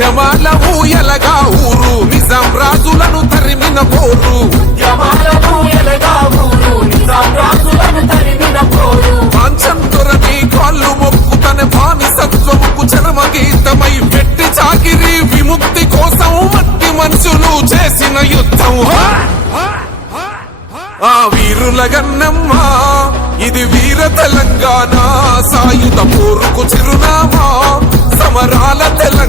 ఉద్యమాల ఊయలగా ఊరు నిజాం రాజులను తరిమిన పోరు పాంచంతురని కాళ్ళు మొక్కు తన బానిసత్వముకు చరమ గీతమై పెట్టి చాకిరి విముక్తి కోసం మట్టి మనుషులు చేసిన యుద్ధం ఆ వీరుల గన్నమ్మ ఇది వీర తెలంగాణ సాయుధ పోరుకు చిరునామా సమరాల తెలంగాణ